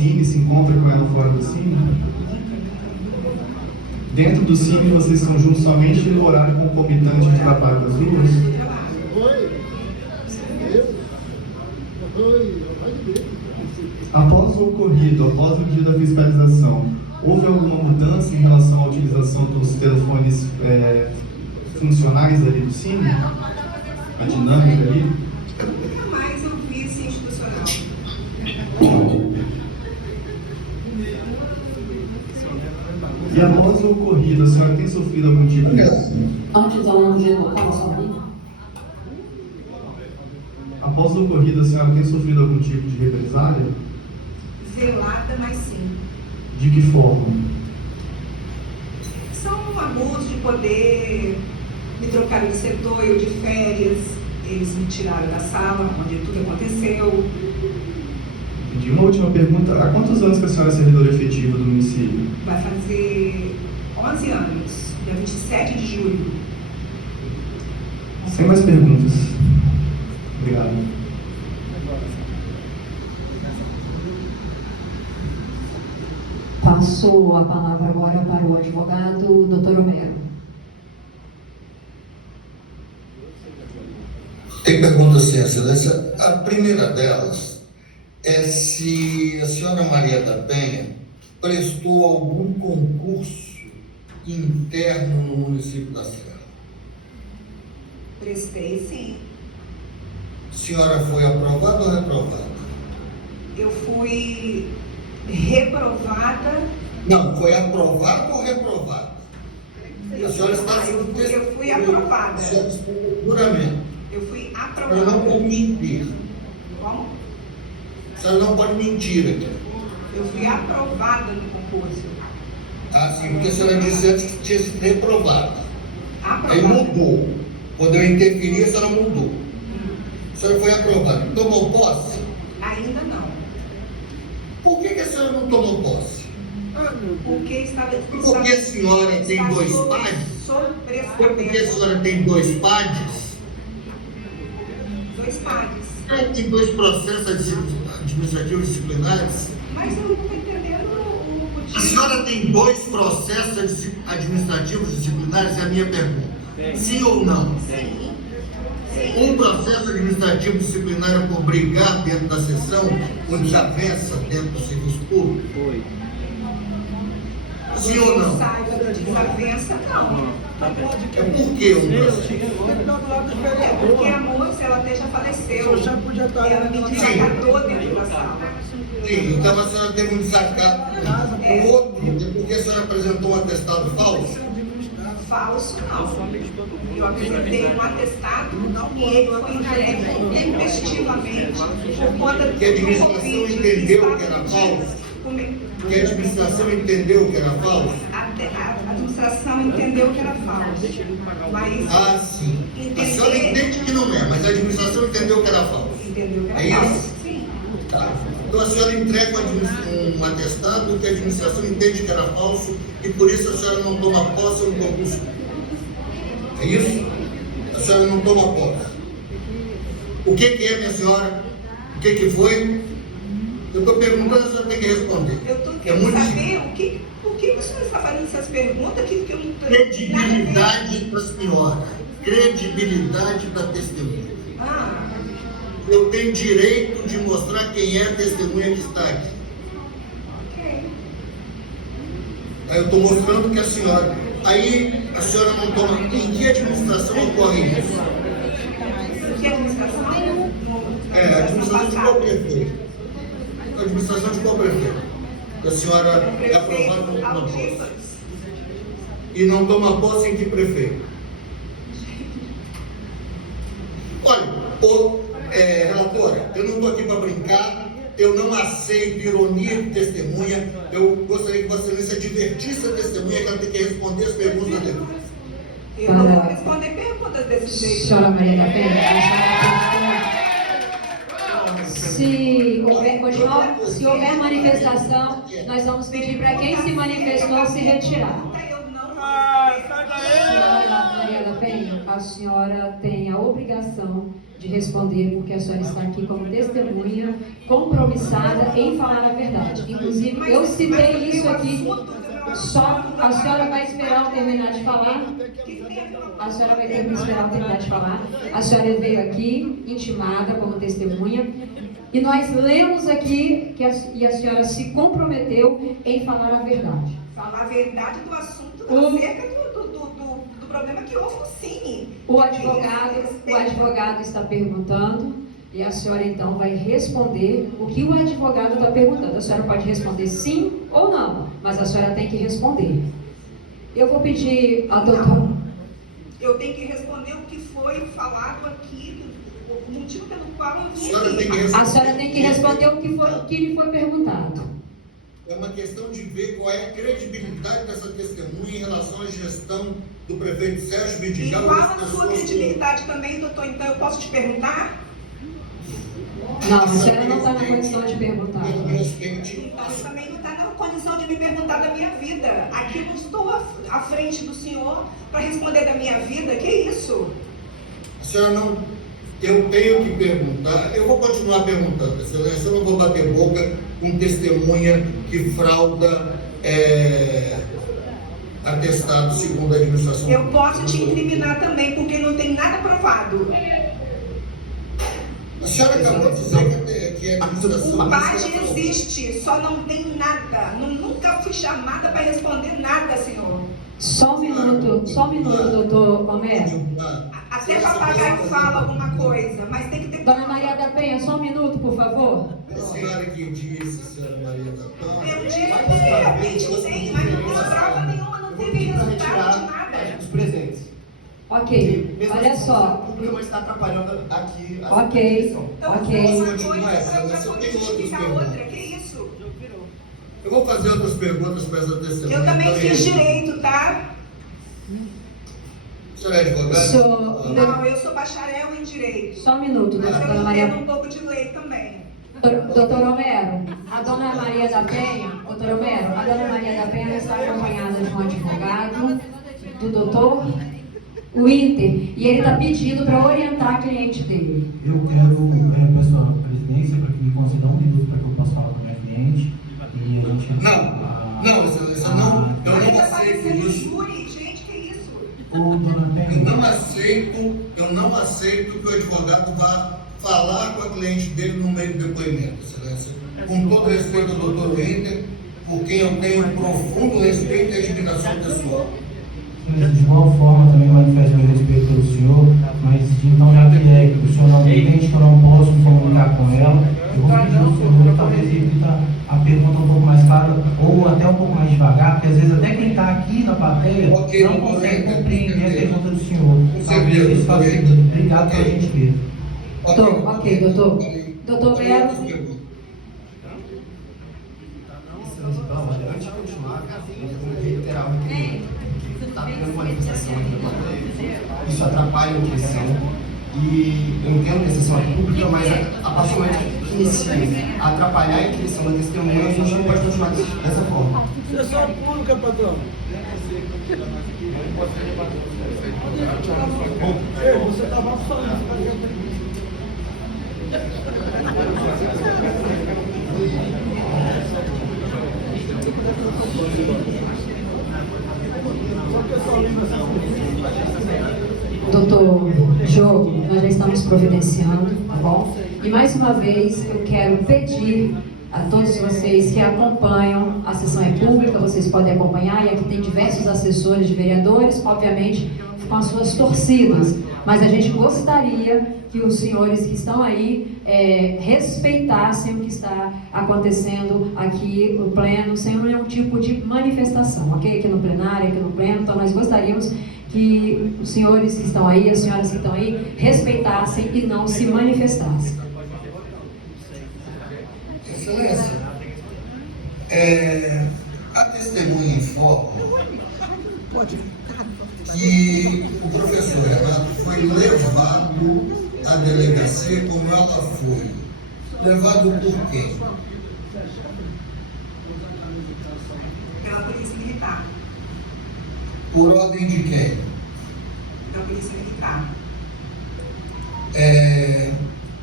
Cine, se encontra com ela fora do Cine? Dentro do Cine, vocês estão juntos somente no horário concomitante de trabalho das duas? Após o ocorrido, após o dia da fiscalização, houve alguma mudança em relação à utilização dos telefones funcionais ali do Cine? A dinâmica ali? Eu nunca mais ouvi esse institucional. E após o ocorrido, a senhora tem sofrido algum tipo de... Antes da longe do local, somente. Após o ocorrido, a senhora tem sofrido algum tipo de represália? Velada, mas sim. De que forma? São abusos de poder, me trocaram de setor, eu de férias, eles me tiraram da sala onde tudo aconteceu. De uma última pergunta, há quantos anos que a senhora é servidora efetiva do município? Vai fazer 11 anos, dia 27 de julho. Sem mais perguntas. Obrigado. Passo a palavra agora para o advogado Dr. Romero. Tem perguntas, sim, excelência. A primeira delas é se a senhora Maria da Penha prestou algum concurso interno no município da Serra. Prestei, sim. A senhora foi aprovada ou reprovada? Eu fui reprovada. Não, foi aprovada ou reprovada? A senhora está Eu fui aprovada. A senhora está no juramento. Eu fui A senhora não aprovada. pode mentir. Como? A senhora não pode mentir aqui. Eu fui aprovada no concurso. Ah, sim, porque a senhora disse antes que tinha sido reprovada. Aí Aprovada. mudou. Quando eu interferi, a senhora mudou. A senhora foi aprovada. Tomou posse? Ainda não. Por que a senhora não tomou posse? Porque estava. Porque a senhora tem dois PADs? Sob Porque a prestamento. senhora tem dois PADs? 2 pares. Tem dois processos administrativos disciplinares? Mas eu não estou entendendo o A motivo. senhora tem dois processos administrativos disciplinares? É a minha pergunta. Sim ou não? Sim. Um processo administrativo disciplinar é por brigar dentro da sessão com desavença dentro do serviço público? Foi. Sim ou não? Saiba da desavença, não. É por que um processo? É porque a moça, ela até já faleceu. Ela me Sim. desacatou dentro da sala. Sim, então a senhora teve um desacato. O outro é porque a senhora apresentou um atestado falso? Falso, não. Eu apresentei um atestado e ele foi entregue intestivamente por conta do Que a administração entendeu que era falso? Que a administração entendeu que era falso? A administração entendeu que era falso. Mas Ah, sim. A senhora entende que não é, mas a administração entendeu que era falso. entendeu que era É isso? falso. Sim. Tá. Então a senhora entrega um atestado que a administração entende que era falso e por isso a senhora não toma posse no concurso. É isso? A senhora não toma posse. O que é, minha senhora? O que foi? Eu estou perguntando, a senhora tem que responder. Eu estou É querendo muito saber por que o senhor está fazendo essas perguntas que eu não estou. credibilidade da senhora, credibilidade da testemunha. Ah, Eu tenho direito de mostrar quem é a testemunha que está aqui. ok. Aí eu estou mostrando que a senhora. Aí a senhora não toma. Em que administração ocorre isso? Que administração? É, a administração de qual prefeito? A administração de qual prefeito? A senhora é aprovada como não posse. Aldivas. E não toma posse em que prefeito? Olha, relatora, eu não estou aqui para brincar, eu não aceito ironia de testemunha, eu gostaria que Vossa Excelência advertisse a testemunha que ela tem que responder as perguntas depois. Eu não vou responder perguntas desse jeito. Senhora Maria da Penha, a senhora se houver manifestação, nós vamos pedir para quem se manifestou se retirar. Eu não vou Senhora Maria da Penha, a senhora tem a obrigação de responder, porque a senhora está aqui como testemunha compromissada em falar a verdade. Inclusive, eu citei isso aqui. Só a senhora vai esperar eu terminar de falar. A senhora vai ter que esperar eu terminar de falar. A senhora veio aqui intimada como testemunha. E nós lemos aqui que a senhora se comprometeu em falar a verdade. Falar a verdade do assunto acerca do problema que houve no Cine. O advogado está perguntando e a senhora então vai responder o que o advogado está perguntando. A senhora pode responder sim ou não, mas a senhora tem que responder. Eu vou pedir a doutora... Eu tenho que responder o que foi falado aqui, o motivo pelo qual eu vim aqui. A senhora tem que responder o que lhe foi perguntado. É uma questão de ver qual é a credibilidade dessa testemunha em relação à gestão do prefeito Sérgio Vidigal. E qual a sua credibilidade também, doutor? Então eu posso te perguntar? Não, a senhora não está na condição de perguntar. Então eu também não está na condição de me perguntar da minha vida. Aqui eu não estou à frente do senhor para responder da minha vida. Que isso? A senhora não... Eu tenho que perguntar, eu vou continuar perguntando, excelência, eu não vou bater boca com testemunha que frauda atestado segundo a administração. Eu posso te incriminar também, porque não tem nada provado. A senhora acabou de dizer que a administração... O PAD existe, só não tem nada. Nunca fui chamada para responder nada, senhor. Só um minuto, doutor Homero. Até papagaio fala alguma coisa, mas tem que ter... Dona Maria da Penha, só um minuto, por favor. A senhora que disse, senhora Maria da Penha. Eu disse, de repente tem, mas não tem prova nenhuma, não teve resultado de nada. Os presentes. Ok, olha só. O problema está atrapalhando aqui a Ok, Então, ok. uma coisa para justificar outra, que isso? Eu vou fazer outras perguntas para essa testemunha. Eu também fiz direito, tá? O senhor é advogado? Não, eu sou bacharel em direito. Só um minuto, Mas dona eu Maria. entendo um pouco de lei também. Doutor Homero, a dona Maria da Penha, doutor Homero, a dona Maria da Penha está acompanhada de um advogado, do doutor Winter, e ele está pedindo para orientar a cliente dele. Eu quero peço à presidência para que me conceda um minuto para que eu possa falar com a minha cliente e a gente... Não, excelência, não. Eu Aí não vai aceito parecer isso. júri, gente, que isso? Dona Penha, Eu não aceito que o advogado vá falar com a cliente dele no meio do depoimento, excelência. Com todo respeito ao doutor Winter, por quem eu tenho profundo respeito e admiração pessoal. de igual forma também manifesto meu respeito pelo senhor, mas então já que o senhor não entende que eu não posso me comunicar com ela, eu vou pedir ao senhor talvez repita a pergunta um pouco mais clara ou até um pouco mais devagar, porque às vezes até quem está aqui na plateia não consegue compreender a pergunta do senhor. Talvez isso facilite. Obrigado pela gentileza. Ok, doutor. Doutor Melo. Antes de continuar, eu vou reiterar o requerimento. Está tendo manifestação aqui na plateia. Isso atrapalha a inquisição. E eu entendo que a sessão é pública, mas a partir do momento que inicia a atrapalhar a inquisição da testemunha, a gente não pode continuar dessa forma. Sessão pública, patrão. Ei, você está mal falando. Doutor Jô, nós já estamos providenciando, tá bom? E mais uma vez eu quero pedir a todos vocês que acompanham, a sessão é pública, vocês podem acompanhar, e aqui tem diversos assessores de vereadores, obviamente com as suas torcidas, mas a gente gostaria que os senhores que estão aí respeitassem o que está acontecendo aqui no pleno, sem nenhum tipo de manifestação, ok? Aqui no plenário, aqui no pleno, então nós gostaríamos que os senhores que estão aí, as senhoras que estão aí, respeitassem e não se manifestassem. Excelência, a testemunha informa que o professor Renato foi levado à delegacia como ela foi. Levado por quem? Pela Polícia Militar. Por ordem de quem? Da Polícia Militar.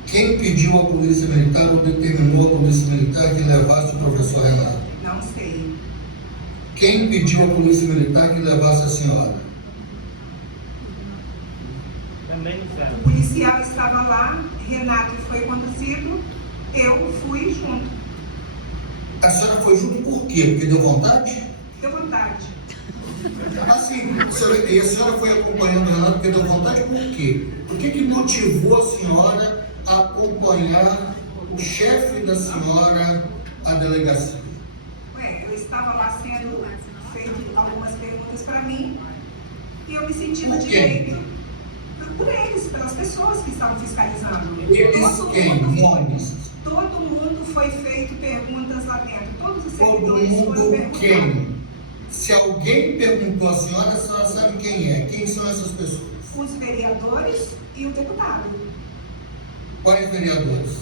Quem pediu à Polícia Militar ou determinou à Polícia Militar que levasse o professor Renato? Não sei. Quem pediu à Polícia Militar que levasse a senhora? O policial estava lá, Renato foi conduzido, eu fui junto. A senhora foi junto por quê? Porque deu vontade? Deu vontade. Assim, e a senhora foi acompanhando o Renato porque deu vontade por quê? Por que motivou a senhora a acompanhar o chefe da senhora à delegacia? Eu estava lá sendo feito algumas perguntas para mim e eu me senti no direito por eles, pelas pessoas que estavam fiscalizando. Eles quem? Nomes? Todo mundo foi feito perguntas lá dentro. Todos os Todo servidores foram mundo perguntados. quem? Se alguém perguntou a senhora sabe quem é. Quem são essas pessoas? Os vereadores e o deputado. Quais vereadores?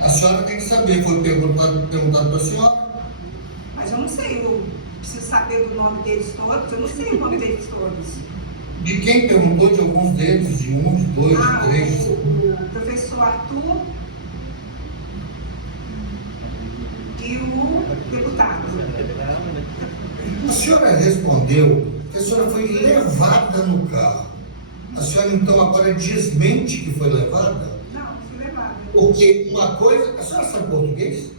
A senhora tem que saber, foi perguntado para a senhora. Mas eu não sei, eu preciso saber do nome deles todos, eu não sei o nome deles todos. De quem perguntou? De alguns deles, de um, de dois, de três. O professor Arthur e o deputado. A senhora respondeu que a senhora foi levada no carro. A senhora então agora desmente que foi levada? Não, não fui levada. Porque uma coisa... A senhora sabe português?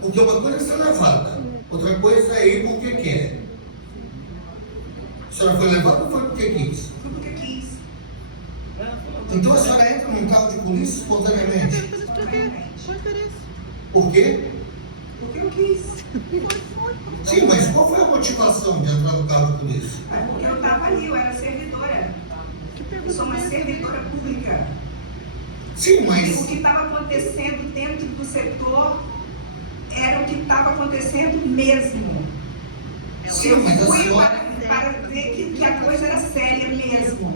Porque uma coisa é ser levada, outra coisa é ir porque quer. A senhora foi levada ou foi porque quis? Foi porque quis. Então a senhora entra num carro de polícia espontaneamente. Realmente. Por quê? Porque eu quis. Sim, mas qual foi a motivação de entrar no carro de polícia? Porque eu estava ali, eu era servidora. Eu sou uma servidora pública. Sim, E mas... o que estava acontecendo dentro do setor era o que estava acontecendo mesmo. Sim, Eu mas a fui senhora... para ver que a coisa era séria mesmo.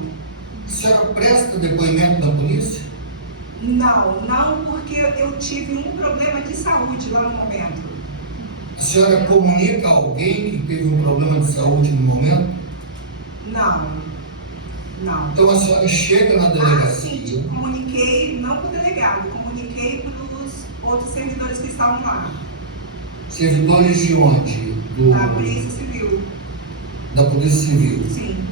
A senhora presta depoimento da polícia? Não, porque eu tive um problema de saúde lá no momento. A senhora comunica a alguém que teve um problema de saúde no momento? Não. Então a senhora chega na Sim, delegacia. comuniquei, não para o delegado, comuniquei para os outros servidores que estavam lá, Servidores de onde? da Polícia Civil. Da Polícia Civil. Sim.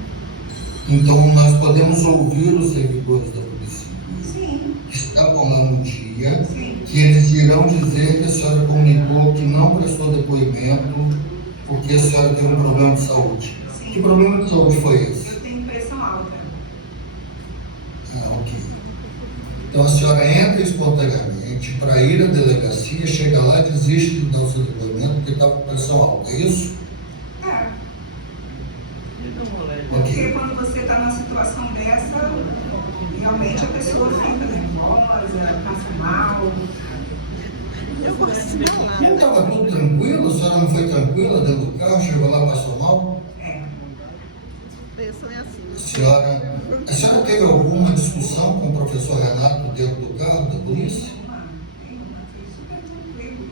Então nós podemos ouvir os servidores da Polícia Civil Sim. que estavam lá no dia, Sim. que eles irão dizer que a senhora comunicou que não prestou depoimento porque a senhora teve um problema de saúde. Sim. Que problema de saúde foi esse? Eu tenho pressão alta. Ok. Então a senhora entra espontaneamente para ir à delegacia, chega lá, desiste de dar o seu depoimento porque está com pressão alta, é isso? É. Porque Ok. quando você está numa situação dessa, realmente a pessoa fica nervosa, passa mal. Não estava tudo tranquilo? A senhora não foi tranquila dentro do carro, chegou lá, passou mal? É. A senhora teve alguma discussão com o professor Renato dentro do carro da polícia? Foi super tranquilo.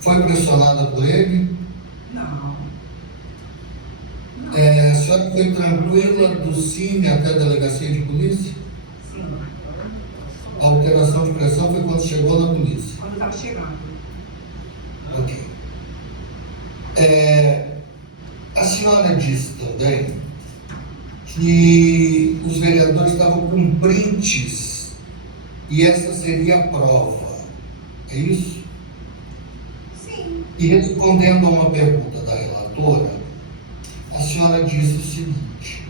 Foi pressionada por ele? Não. A senhora foi tranquila do Cine até a delegacia de polícia? Sim. A alteração de pressão foi quando chegou na polícia? Quando estava chegando. Ok. A senhora disse também que os vereadores estavam com prints e essa seria a prova. É isso? Sim. E respondendo a uma pergunta da relatora, a senhora disse o seguinte: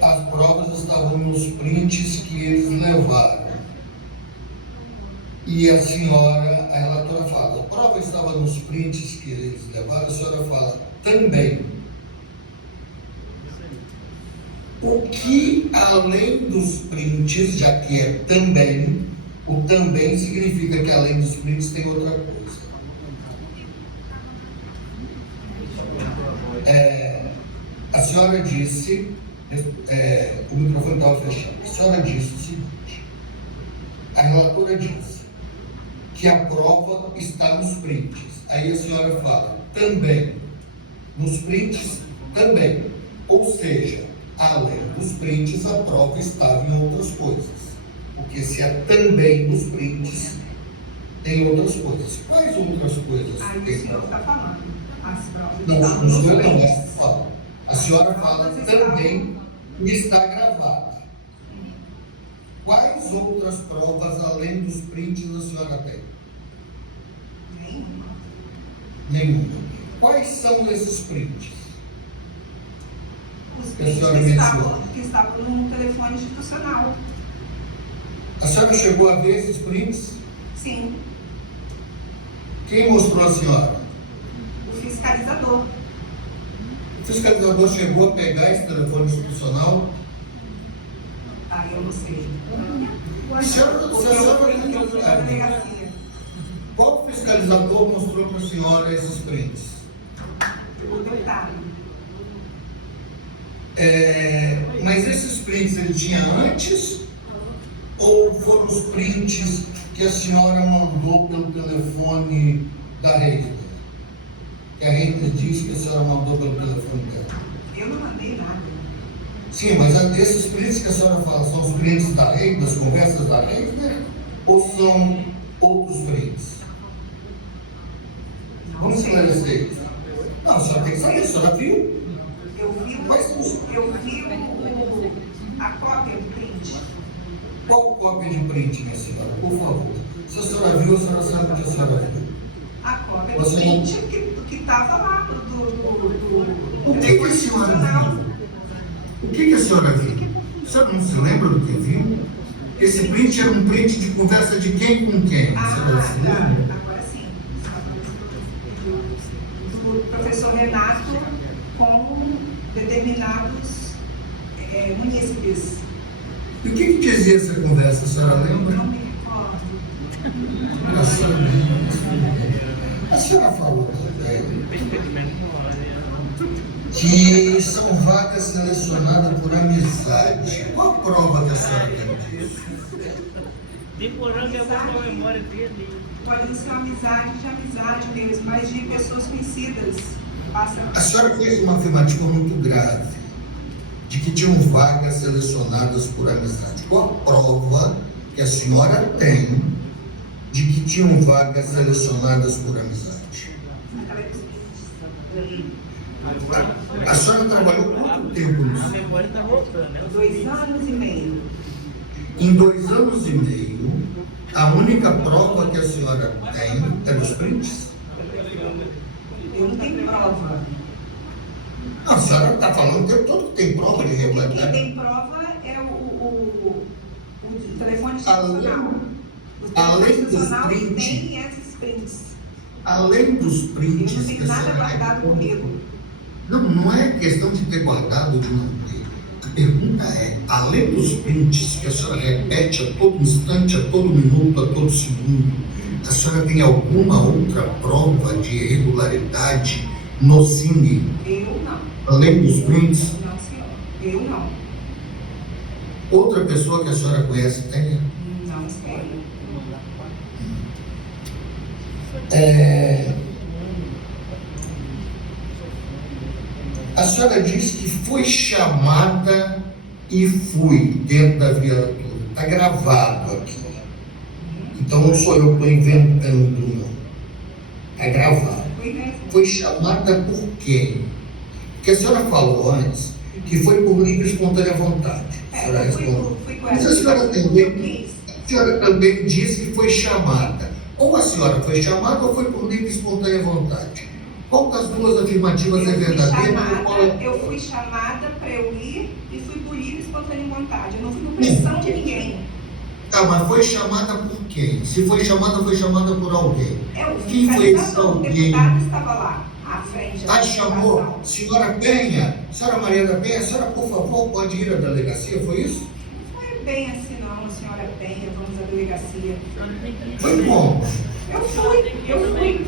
as provas estavam nos prints que eles levaram. E a senhora, a relatora fala, a prova estava nos prints que eles levaram, a senhora fala, também. O que, além dos prints, já que é também, o também significa que além dos prints tem outra coisa. A senhora disse, o microfone estava fechado, a senhora disse o seguinte, a relatora disse que a prova está nos prints. Aí a senhora fala, também, Nos prints também. Ou seja, além dos prints, a prova estava em outras coisas. Porque se é também nos prints, tem outras coisas. Quais outras coisas Aí o tem senhor prova? está falando. As provas Não, estavam o nos senhor não prints. fala. A senhora fala também e está gravada. Quais outras provas, além dos prints, a senhora tem? Nenhuma. Nenhuma. Quais são esses prints? Os Que a prints senhora que estavam no telefone institucional. A senhora chegou a ver esses prints? Sim. Quem mostrou a senhora? O fiscalizador. O fiscalizador chegou a pegar esse telefone institucional? Aí eu não sei. Se a Porque senhora eu não fui na sabe, delegacia. qual fiscalizador mostrou para a senhora esses prints? O deputado. Mas esses prints ele tinha antes? Ou foram os prints que a senhora mandou pelo telefone da Reina? Que a Reina disse que a senhora mandou pelo telefone dela. Eu não mandei nada. Sim, mas esses prints que a senhora fala são os prints da Reina, das conversas da Reina? Ou são outros prints? Vamos esclarecer isso. Não, a senhora tem que saber, a senhora viu? Eu vi a cópia do print. Qual cópia de print, minha senhora? Por favor. Se a senhora viu, a senhora sabe onde a senhora viu. A cópia do Você não- print que estava lá O que a senhora viu? O que a senhora viu? A senhora não se lembra do que viu? Esse print era um print de conversa de quem com quem? A senhora se lembra? Agora sim. Do professor Renato com determinados munícipes. E o que dizia essa conversa, a senhora lembra? Não me recordo. A senhora falou que são vagas selecionadas por amizade. Qual a prova que a senhora tem disso? Temporâneo é a memória dele. Pode ser amizade mesmo, mas de pessoas conhecidas. A senhora fez uma afirmativa muito grave, de que tinham vagas selecionadas por amizade. Qual a prova que a senhora tem de que tinham vagas selecionadas por amizade? A senhora trabalhou quanto tempo A nisso? memória está voltando, né? 2 anos e meio. Em 2 anos e meio, a única prova que a senhora tem é dos prints? Eu não tenho prova. Não, a senhora está falando o tempo todo que tem prova de Quem irregularidade. tem prova é o telefone institucional. O telefone além dos institucional prints. tem esses prints. Além dos Eu não prints que tenho a nada senhora guardado comigo. Não é questão de ter guardado ou de não ter. A pergunta é, além dos prints que a senhora repete a todo instante, a todo minuto, a todo segundo, a senhora tem alguma outra prova de irregularidade no Cine, Eu não. além dos prints? Não, senhor. Eu não. Outra pessoa que a senhora conhece tem? Não sei. A senhora disse que foi chamada e fui dentro da viatura. Está gravado aqui. Então não sou eu que estou inventando, não. Está gravado. Foi mesmo. Foi chamada por quem? Porque a senhora falou antes que foi por livre e espontânea vontade. A senhora respondeu. Fui com Mas a senhora eu também, quis. a senhora também disse que foi chamada. Ou a senhora foi chamada ou foi por livre e espontânea vontade. Qual das duas afirmativas é verdadeira? Eu fui chamada para eu ir e fui por livre e espontânea vontade. Eu não fui por pressão de ninguém. Tá, mas foi chamada por quem? Se foi chamada por alguém. Eu Quem foi esse o alguém? deputado estava lá, à frente da Chamou situação. senhora Penha, senhora Maria da Penha, a senhora, por favor, pode ir à delegacia, foi isso? Não foi bem assim não, senhora Penha, vamos à delegacia. Foi como? Eu fui.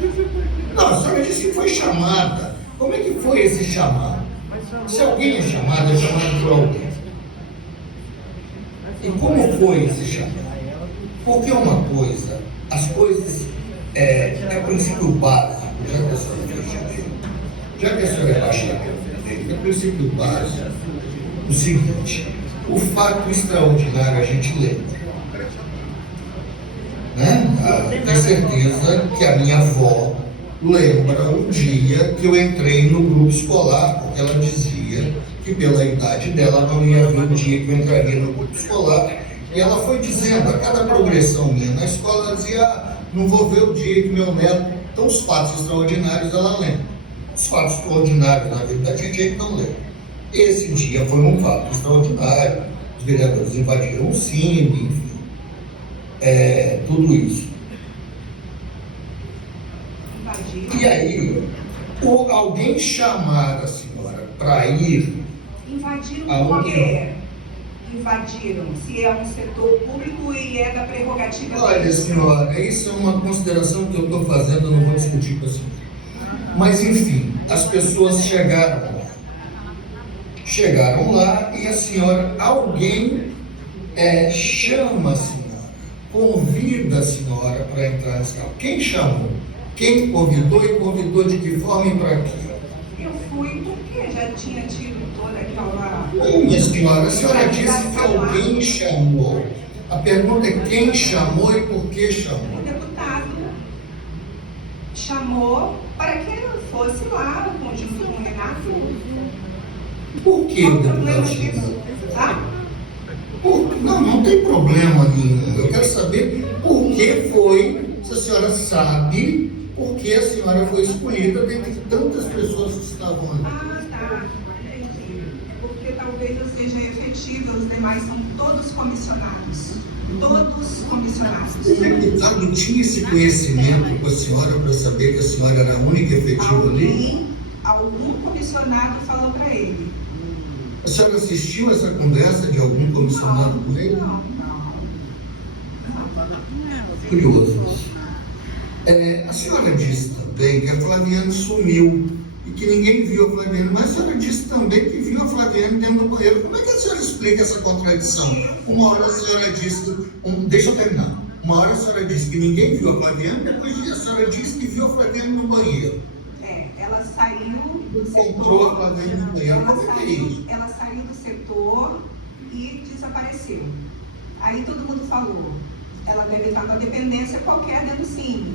Não, a senhora disse que foi chamada. Como é que foi esse chamado? Se alguém é chamado por alguém. E como foi esse chamado? Porque uma coisa, as coisas é princípio básico, já que a senhora fez já que a senhora é baixar a direita, é princípio básico o seguinte: o fato extraordinário a gente lembra. Né? Tenho certeza que a minha avó lembra o dia que eu entrei no grupo escolar, porque ela dizia que pela idade dela não ia haver o dia que eu entraria no grupo escolar. E ela foi dizendo, a cada progressão minha na escola, ela dizia, não vou ver o dia que meu neto... Então, os fatos extraordinários ela lembra. Os fatos extraordinários na vida da gente não lembra. Esse dia foi um fato extraordinário. Os vereadores invadiram o Cine, enfim. Tudo isso. E aí, alguém chamar a senhora para ir... Invadiram aonde? por quê? Invadiram, se é um setor público e é da prerrogativa Olha, deles. senhora, isso é uma consideração que eu estou fazendo, eu não vou discutir com a senhora. Mas, enfim, as pessoas chegaram lá. Chegaram lá e a senhora, alguém chama a senhora, convida a senhora para entrar nesse carro. Quem chamou? Quem convidou e convidou de que forma e para quê? Eu fui porque já tinha tido toda aquela... Minha senhora, a senhora disse que alguém chamou. A pergunta é quem chamou e por que chamou. O deputado chamou para que eu fosse lá, junto com o Renato. Por que o deputado chamou? Tá? Não tem problema nenhum. Eu quero saber por que foi, se a senhora sabe, por que a senhora foi escolhida dentre tantas pessoas que estavam ali. Ah, tá. Entendi. Porque talvez eu seja efetiva, os demais são todos comissionados. Todos comissionados. O deputado tinha esse conhecimento com a senhora para saber que a senhora era a única efetiva ali? Algum comissionado falou para ele. A senhora assistiu essa conversa de algum comissionado com ele? Não. Curioso isso. A senhora disse também que a Flaviane sumiu e que ninguém viu a Flaviane, mas a senhora disse também que viu a Flaviane dentro do banheiro. Como é que a senhora explica essa contradição? Uma hora a senhora disse, deixa eu terminar, uma hora a senhora disse que ninguém viu a Flaviane, depois a senhora disse que viu a Flaviane no banheiro. Ela saiu do Encontrou a setor. Flaviane no banheiro. Como é que é isso? Ela saiu do setor e desapareceu. Aí todo mundo falou, ela deve estar na dependência qualquer dentro do Cine.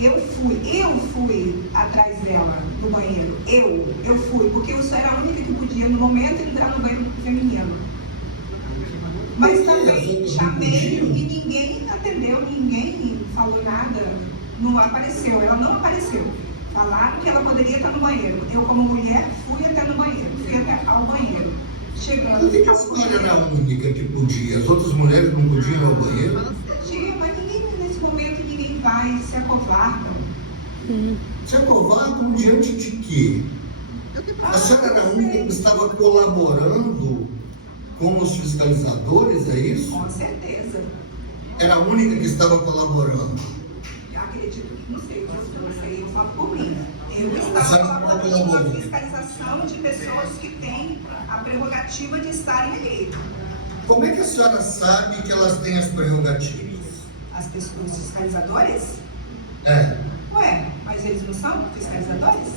Eu fui atrás dela no banheiro. Eu fui, porque eu só era a única que podia, no momento, entrar no banheiro feminino. Mas também chamei e ninguém atendeu, ninguém falou nada, não apareceu, ela não apareceu. Falaram que ela poderia estar no banheiro. Eu, como mulher, fui até no banheiro, fui até ao banheiro. Chegando. Por que a senhora era a única que podia? As outras mulheres não podiam ir ao banheiro? Mas nesse momento ninguém vai, se acovarda. Se acovardam diante de quê? A senhora era a única que estava colaborando com os fiscalizadores, é isso? Com certeza. Era a única que estava colaborando. Acredito que não sei, eu falo por mim. Eu estava colaborando com a fiscalização de pessoas que têm a prerrogativa de estarem ali. Como é que a senhora sabe que elas têm as prerrogativas? As pessoas, os fiscalizadores? Ué, Mas eles não são fiscalizadores?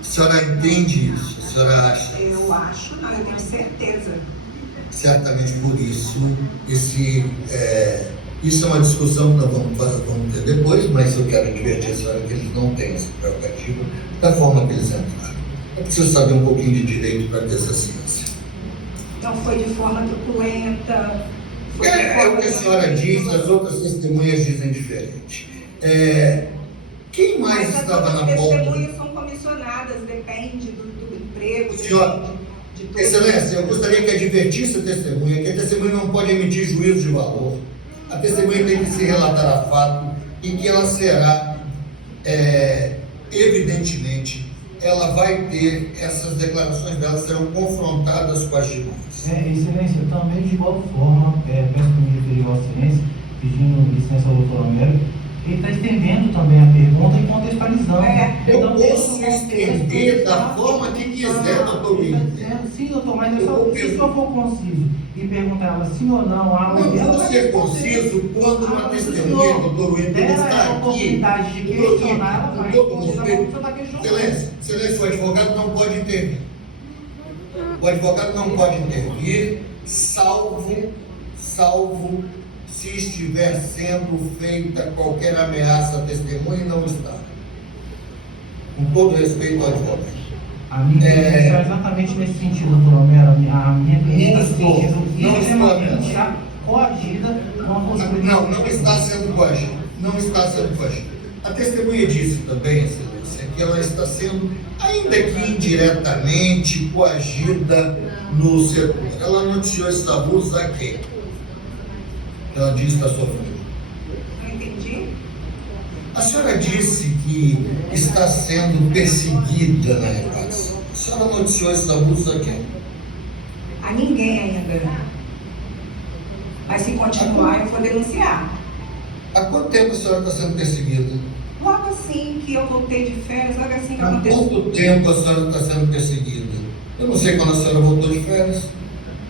a senhora entende isso? A senhora acha? Eu acho, não, eu tenho certeza. Certamente por isso, isso é uma discussão que nós vamos ter depois, mas eu quero advertir a senhora que eles não têm essa prerrogativa da forma que eles entraram. É preciso saber um pouquinho de direito para ter essa ciência. Não foi de forma truculenta. O que a senhora diz, as outras testemunhas dizem diferente. Quem mais Mas estava as na porta? testemunhas são comissionadas, depende do emprego. Senhora, de tudo. Excelência, eu gostaria que advertisse a testemunha que a testemunha não pode emitir juízo de valor. A testemunha tem que se relatar a fato e que ela será, evidentemente, ela vai ter, essas declarações dela serão confrontadas com as demais. Excelência, também de igual forma, peço que me referir a Vossa Excelência, pedindo licença ao doutor Homero, Ele está estendendo também a pergunta e contextualizando. Eu Então, posso estender da forma que quiser, doutor William. Sim, doutor, mas se o senhor for conciso e perguntar ela sim ou não, Não vou ser conciso quando uma testemunha, doutor William, está aqui. Oportunidade de questionar, ela vai Excelência, o advogado não pode intervir. O advogado não pode intervir, salvo se estiver sendo feita qualquer ameaça à testemunha e não está. Com todo respeito ao advogado. A minha pergunta é exatamente nesse sentido, doutor Homero. A minha pergunta é nesse sentido, extremamente coagida com a possibilidade. Não está sendo coagida. Não está sendo coagida. A testemunha disse também, excelência, que ela está sendo, ainda que indiretamente, coagida no setor. Ela noticiou esse abuso a quem? Ela disse que está sofrendo. Não entendi. A senhora disse que está sendo perseguida na repartição. A senhora noticiou esse abuso a quem? A ninguém ainda. Mas se continuar, eu vou denunciar. Há quanto tempo a senhora está sendo perseguida? Logo assim que eu voltei de férias, logo assim que Há aconteceu. quanto tempo a senhora está sendo perseguida? Eu não sei quando a senhora voltou de férias.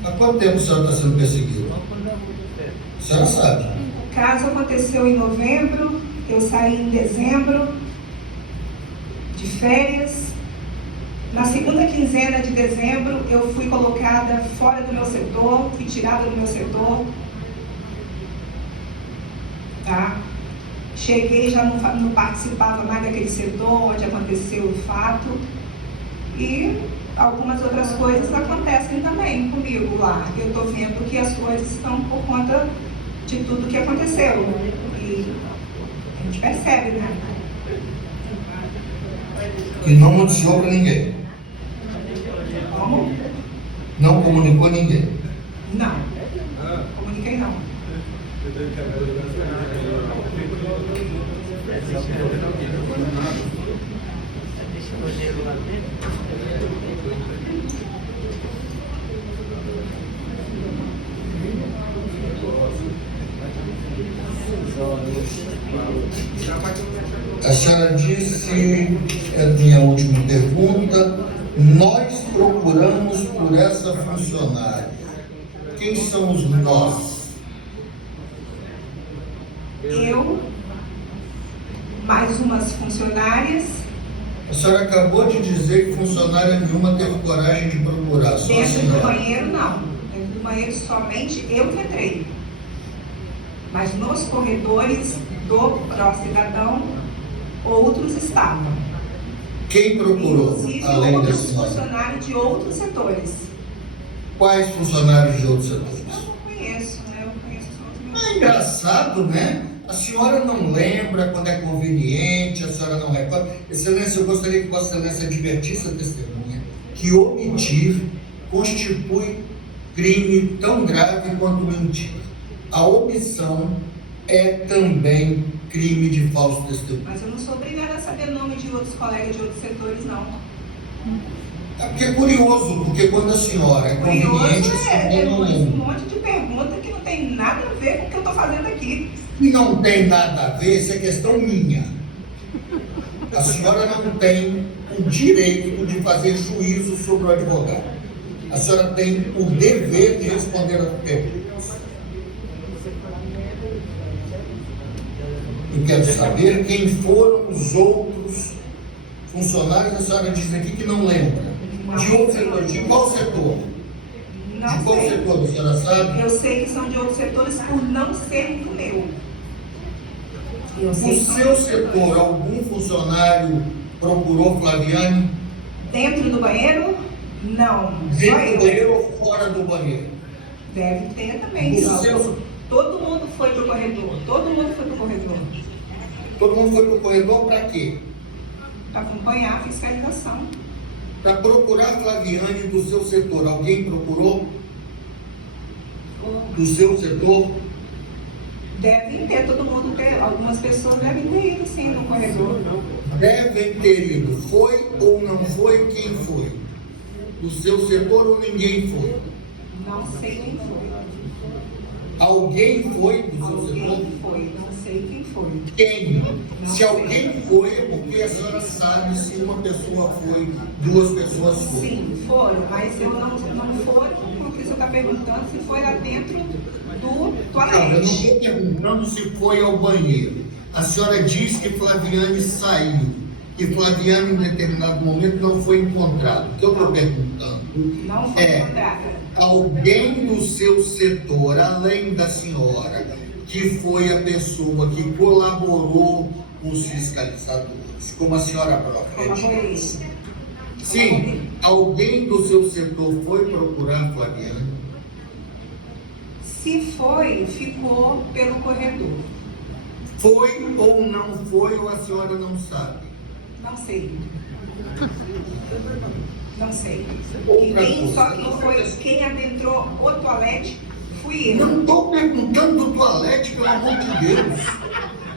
Há quanto tempo a senhora está sendo perseguida? A senhora sabe. O caso aconteceu em novembro, eu saí em dezembro de férias. Na segunda quinzena de dezembro, eu fui colocada fora do meu setor, fui tirada do meu setor. Tá? Cheguei, já não participava mais daquele setor onde aconteceu o fato. E algumas outras coisas acontecem também comigo lá. Eu estou vendo que as coisas estão por conta de tudo que aconteceu. E a gente percebe, né? E não noticiou para ninguém. Como? Não comunicou a ninguém. Não. Comuniquei não. A senhora disse, é a minha última pergunta, nós procuramos por essa funcionária. Quem são os nós? Eu, mais umas funcionárias, A senhora acabou de dizer que funcionária nenhuma teve coragem de procurar, só a dentro do senhora. banheiro não. Dentro do banheiro somente eu que entrei. Mas nos corredores do pró-cidadão, outros estavam. Quem procurou, Inclusive além outros desse nome? funcionários de outros setores. Quais funcionários de outros setores? Eu não conheço, né? Eu conheço só os meus. É engraçado, né? A senhora não lembra quando é conveniente, a senhora não recorda. Excelência, eu gostaria que Vossa Excelência advertisse a testemunha que omitir constitui crime tão grave quanto mentir. A omissão é também crime de falso testemunho. Mas eu não sou obrigada a saber o nome de outros colegas de outros setores, não. É porque é curioso, porque quando a senhora é conveniente, Curioso a senhora não um lembra. monte de pergunta que não tem nada a ver com o que eu estou fazendo aqui. E não tem nada a ver, isso é questão minha. A senhora não tem o direito de fazer juízo sobre o advogado. A senhora tem o dever de responder a perguntas. Eu quero saber quem foram os outros funcionários. A senhora diz aqui que não lembra. De outro setor, de qual setor? De Não qual sei. setor, a senhora sabe? Eu sei que são de outros setores por não ser do meu. Eu sei No que são seu setor, algum funcionário procurou Flaviane? dentro do banheiro? Não. Só Dentro do eu. banheiro ou fora do banheiro? Deve ter também. No Só. seu- Todo mundo foi pro corredor. Todo mundo foi pro corredor. Todo mundo foi para o corredor para quê? Para acompanhar a fiscalização. Para procurar Flaviane do seu setor. Alguém procurou do seu setor? Devem ter, todo mundo ter. Algumas pessoas devem ter ido sim no corredor. Devem ter ido. Foi ou não foi? Quem foi? Do seu setor ou ninguém foi? Não sei quem foi. Alguém foi do seu setor? Alguém foi, não sei quem foi. Quem? Se alguém foi, é porque a senhora sabe se uma pessoa foi, duas pessoas foram. Sim, foram, mas eu não foram, porque você está perguntando se foi lá dentro do Não, eu não toalete. estou perguntando se foi ao banheiro. A senhora disse que Flaviane saiu. E Flaviane, em determinado momento, não foi encontrado. O que eu estou perguntando Não foi é: encontrada. alguém do seu setor, além da senhora, que foi a pessoa que colaborou com os fiscalizadores, como a senhora própria Colaborei. disse. Sim, alguém do seu setor foi procurar Flaviane? Se foi, ficou pelo corredor. Foi ou não foi, ou a senhora não sabe? Não sei. Não sei. Outra Só coisa. quem adentrou o toalete fui eu. Não estou perguntando do toalete, pelo amor de Deus.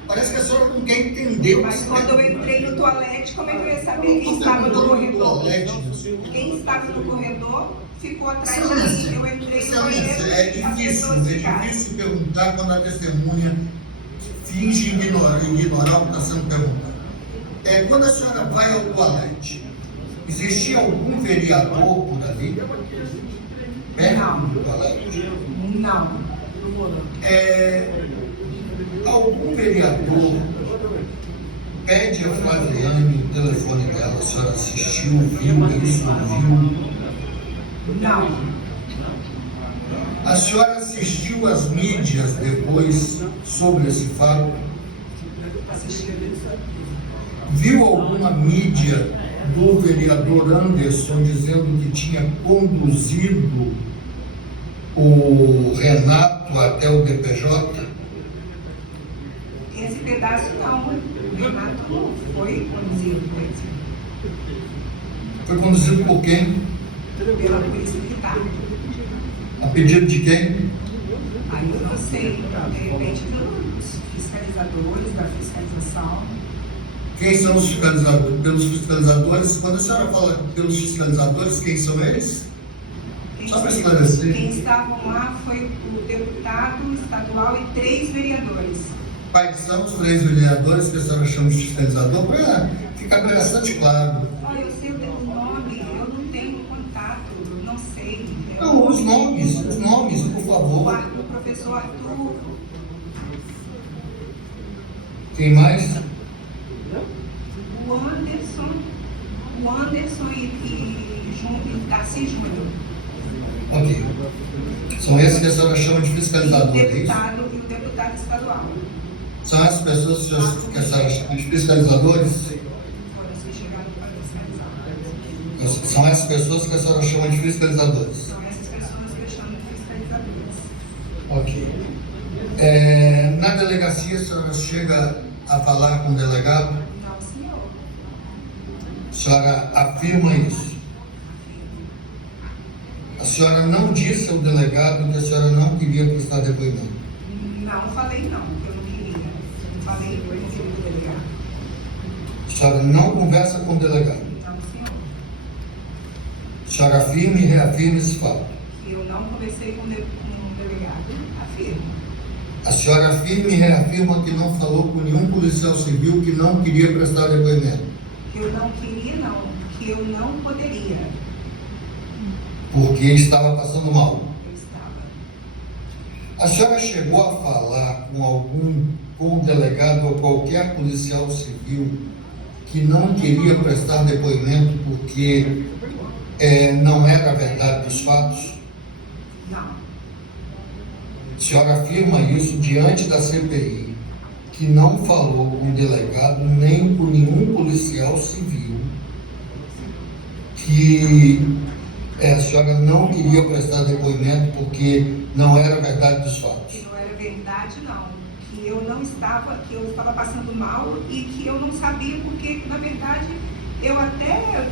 Parece que a senhora não quer entender o que Mas quando eu entrei no toalete, como é que eu ia saber quem Não estava no estou perguntando do corredor? toalete. Quem estava no corredor ficou atrás de Silêncio. mim. Eu entrei no Silêncio. banheiro. É as difícil pessoas ficaram. perguntar quando a testemunha finge ignorar o que está sendo perguntado. Quando a senhora vai ao toalete, existia algum vereador por ali? Perto Não. do toalete? Não. Algum vereador pede a Flaviane o telefone dela, a senhora assistiu, viu, isso, viu? Não. A senhora assistiu às mídias depois sobre esse fato? Assisti. Viu alguma mídia do vereador Anderson dizendo que tinha conduzido o Renato até o DPJ? Esse pedaço não. O Renato não foi conduzido Foi conduzido por quem? pela polícia militar. A pedido de quem? Aí eu não sei, de repente, pelos fiscalizadores da fiscalização. Quem são os fiscalizadores? Pelos fiscalizadores? Quando a senhora fala pelos fiscalizadores, quem são eles? Só para esclarecer. Quem estavam lá foi o deputado estadual e 3 vereadores. Quais são os 3 vereadores que a senhora chama de fiscalizador? Para ficar bastante claro. Olha, eu sei o nome, eu não tenho contato, eu não sei. Não, os nomes, por favor. O professor Arthur, Quem mais? o Anderson e Darcy Júnior. Ok. São esses que a senhora chama de E fiscalizador, é isso? o deputado estadual. São essas pessoas que a senhora chama de fiscalizadores? Foram se chegaram para fiscalizar. São essas pessoas que a senhora chama de fiscalizadores? São essas pessoas que eu chamo de fiscalizadores. Ok. Na delegacia, a senhora chega a falar com o delegado? Não, senhor. A senhora afirma isso? A senhora não disse ao delegado que a senhora não queria prestar depoimento? Não falei não, que eu não queria. Não falei que eu não queria o delegado. A senhora não conversa com o delegado? Não, senhor. A senhora afirma e reafirma esse fato? Que eu não conversei com o delegado. Afirmo. A senhora afirma e reafirma que não falou com nenhum policial civil que não queria prestar depoimento? Que eu não queria não, que eu não poderia. Porque estava passando mal. Eu estava. A senhora chegou a falar com o delegado ou qualquer policial civil que não queria prestar depoimento porque não era a verdade dos fatos? Não. A senhora afirma isso diante da CPI, que não falou com o delegado nem com nenhum policial civil, que a senhora não queria prestar depoimento porque não era a verdade dos fatos. Que não era verdade não. Que eu não estava, que eu estava passando mal e que eu não sabia porque, na verdade, eu até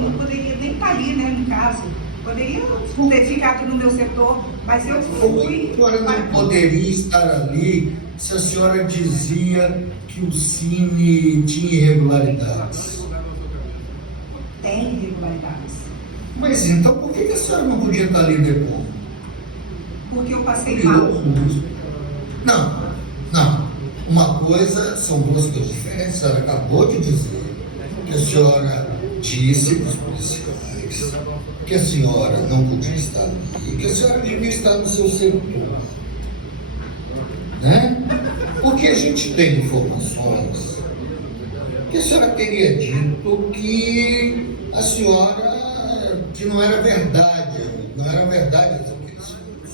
não poderia nem estar ali, né, no caso. Poderia ter ficado no meu setor, mas eu fui. A senhora não poderia estar ali se a senhora dizia que o Cine tinha irregularidades. Tem irregularidades. Mas então por que a senhora não podia estar ali depois? porque eu passei mal. Não. Uma coisa, são duas coisas diferentes. A senhora acabou de dizer que a senhora disse para os policiais que a senhora não podia estar ali, que a senhora devia estar no seu setor. Né? Porque a gente tem informações que a senhora teria dito que a senhora, que não era verdade isso que eles fez.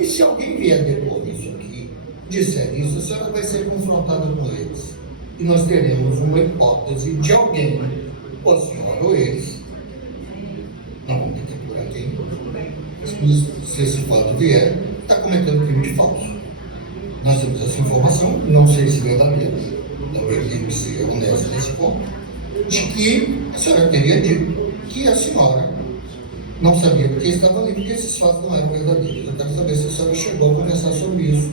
E se alguém vier depois disso aqui, disser isso, a senhora vai ser confrontada com eles. E nós teremos uma hipótese de alguém, ou a senhora ou eles, não vamos ter por aqui, se esse fato vier, está cometendo crime de falso. Nós temos essa informação, não sei se verdadeira, talvez deve ser honesta nesse ponto, de que a senhora teria dito que a senhora não sabia porque estava ali, porque esses fatos não eram verdadeiros. Eu quero saber se a senhora chegou a conversar sobre isso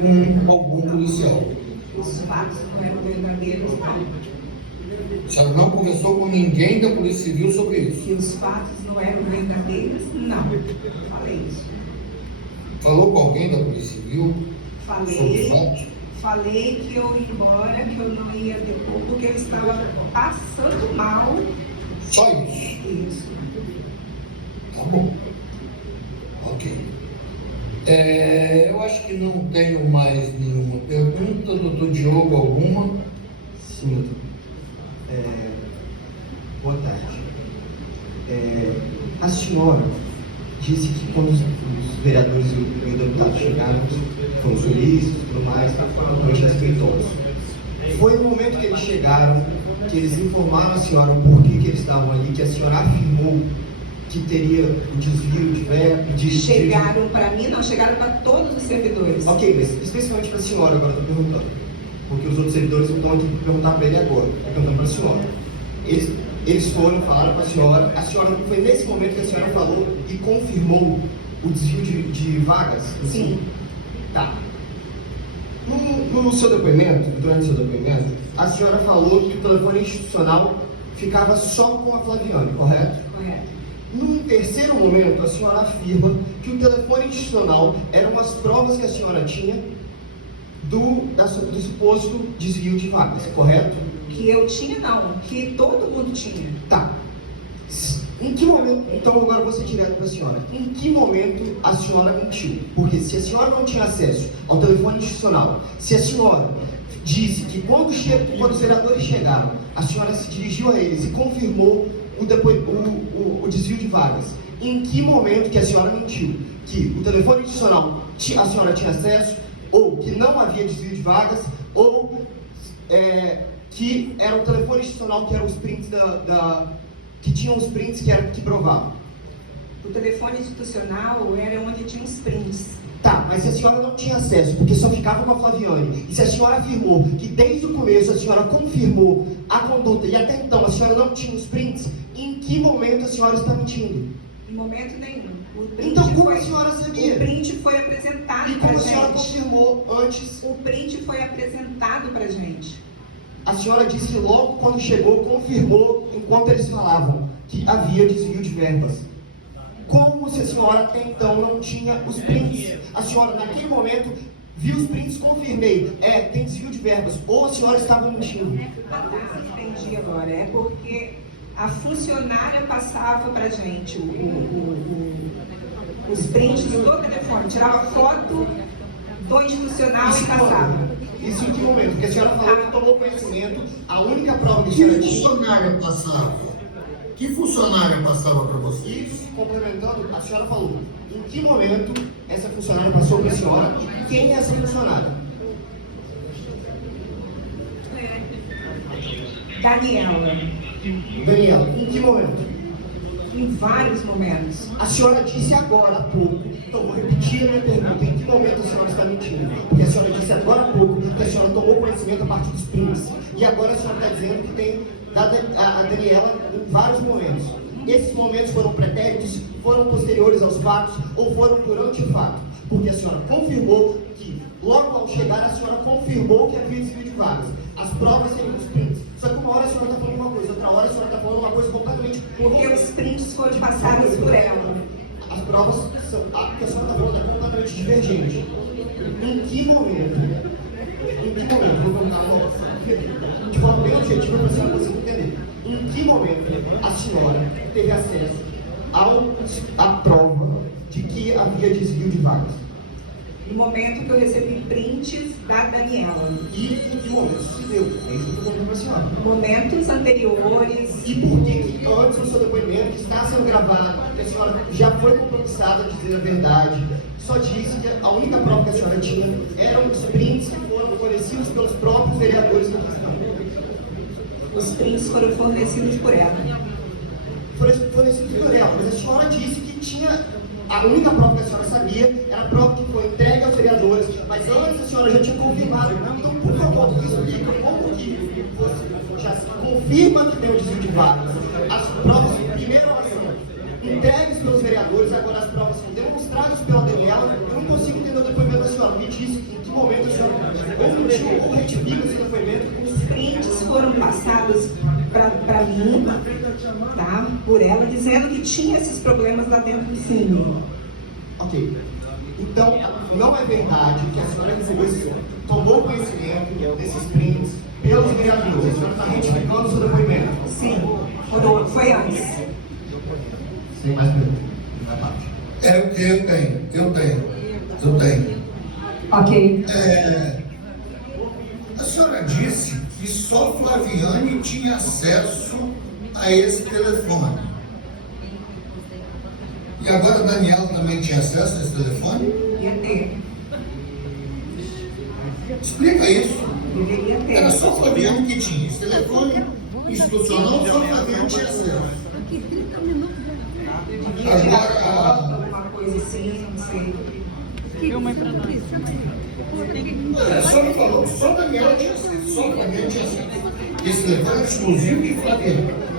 com algum policial. Os fatos não eram verdadeiros, não. A senhora não conversou com ninguém da Polícia Civil sobre isso? Que os fatos não eram verdadeiros, não. Falei isso. Falou com alguém da Polícia Civil sobre fatos? Falei que eu ia embora, que eu não ia depor, porque eu estava passando mal. Só isso? Isso. Tá bom. Ok. Eu acho que não tenho mais nenhuma pergunta. Doutor Diogo, alguma? Sim, doutor. Boa tarde. A senhora disse que quando os vereadores e o deputado chegaram, foram solícitos e tudo mais, foram realmente respeitosos. Foi no momento que eles chegaram, que eles informaram a senhora o porquê que eles estavam ali, que a senhora afirmou que teria o desvio de verba. Chegaram para mim, não, chegaram para todos os servidores. Ok, mas especialmente para a senhora agora eu estou perguntando. Porque os outros servidores não estão aqui para perguntar para ele agora, estão perguntando para a senhora. Eles foram, falaram para a senhora, foi nesse momento que a senhora falou e confirmou o desvio de vagas? Sim. Tá. No seu depoimento, durante o seu depoimento, a senhora falou que o telefone institucional ficava só com a Flaviane, correto? Correto. Num terceiro momento, a senhora afirma que o telefone institucional eram as provas que a senhora tinha do suposto desvio de vagas, correto? Que eu tinha, não. Que todo mundo tinha. Tá. Em que momento, então agora eu vou ser direto para a senhora, em que momento a senhora mentiu? Porque se a senhora não tinha acesso ao telefone institucional, se a senhora disse que quando os vereadores chegaram, a senhora se dirigiu a eles e confirmou o desvio de vagas, em que momento que a senhora mentiu? Que o telefone institucional a senhora tinha acesso, ou que não havia desvio de vagas, ou que era o telefone institucional que eram os prints que tinham os prints que provavam? O telefone institucional era onde tinha os prints. Tá, mas se a senhora não tinha acesso, porque só ficava com a Flaviane, e se a senhora afirmou que desde o começo a senhora confirmou a conduta e até então a senhora não tinha os prints, em que momento a senhora está mentindo? Em momento nenhum. Então como a senhora sabia? O print foi apresentado E pra como a gente. senhora confirmou antes? O print foi apresentado pra gente. A senhora disse que logo quando chegou, confirmou, enquanto eles falavam, que havia desvio de verbas. Como se a senhora até então não tinha os prints? A senhora, naquele momento, viu os prints, confirmei, tem desvio de verbas. Ou a senhora estava mentindo? Entendi agora. É porque a funcionária passava pra gente os prints do telefone. Tirava foto do institucional e passava. Isso em que momento? Porque a senhora falou que tomou conhecimento, a única prova que a Que senhora tinha... funcionária passava? Que funcionária passava para você? Isso, complementando, a senhora falou, em que momento essa funcionária passou para a senhora e quem é essa funcionária? Daniela, Daniela, em que momento? em vários momentos. A senhora disse agora há pouco, então vou repetir a minha pergunta, em que momento a senhora está mentindo? Porque a senhora disse agora há pouco que a senhora tomou conhecimento a partir dos prints, e agora a senhora está dizendo que tem a Daniela em vários momentos. Esses momentos foram pretéritos, foram posteriores aos fatos, ou foram durante o fato? Porque a senhora confirmou que, logo ao chegar, a senhora confirmou que havia desvio de vagas. As provas seriam os prints. Só que uma hora a senhora está falando uma coisa, outra hora a senhora está falando uma coisa completamente... Porque os prints foram passados por ela. As provas são, a que a senhora está falando é completamente divergente. Em que momento, vou colocar de forma bem objetiva para a senhora conseguir entender, em que momento a senhora teve acesso à prova de que havia desvio de vagas? No momento que eu recebi prints da Daniela. E em que momento isso se deu? É isso que eu estou falando para a senhora. Momentos anteriores. E por que antes do seu depoimento, que está sendo gravado, que a senhora já foi compromissada a dizer a verdade, só disse que a única prova que a senhora tinha eram os prints que foram fornecidos pelos próprios vereadores da questão? Os prints foram fornecidos por ela. Fornecidos por ela, mas a senhora disse que tinha... A única prova que a senhora sabia era a prova que foi entregue aos vereadores, mas antes a senhora já tinha confirmado. Então, por favor, explica como que você já confirma que tem um desvio de vagas. As provas, primeiro elas são entregues pelos vereadores, agora as provas são demonstradas pela Daniela. Eu não consigo entender o depoimento da senhora. Me diz em que momento a senhora omitiu ou retifica esse depoimento. Os prints foram passados para mim, tá? Por ela, dizendo que tinha esses problemas lá dentro do cine. Ok. Então, não é verdade que a senhora recebeu, tomou conhecimento desses prints pelos vereadores. A senhora está retificando o seu depoimento? Sim, foi antes. Sem mais perguntas. É o que eu tenho. Ok. A senhora disse que só Flaviane tinha acesso a esse telefone. E agora a Daniela também tinha acesso a esse telefone? Ia ter. Explica isso. Deveria ter. Era só Flaviane que tinha. Esse telefone institucional, só Flaviane tinha acesso. Agora, Alguma coisa assim, não sei. a senhora falou que só Daniela tinha acesso. Só Flaviane tinha acesso. Esse telefone é exclusivo de Flaviane.